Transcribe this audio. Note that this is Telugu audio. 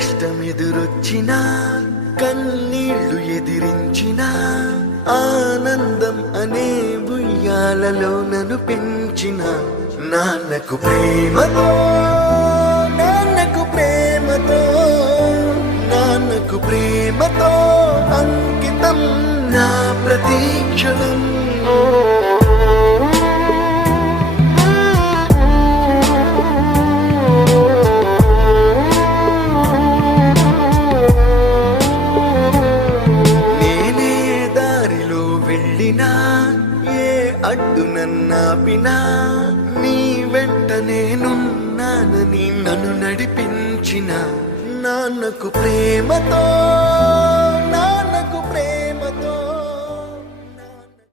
కష్టమెదురొచ్చినా కన్నీళ్లు ఎదిరించిన ఆనందం అనే ఉయ్యాలలో నన్ను పెంచిన నాన్నకు ప్రేమతో నాన్నకు ప్రేమతో నాన్నకు ప్రేమతో అంకితం నా ప్రతీక్షణం. ఏ అడ్డు నన్నాపినా నీ వెంట నేనున్నానని నన్ను నడిపించిన నాన్నకు ప్రేమతో నాన్నకు ప్రేమ.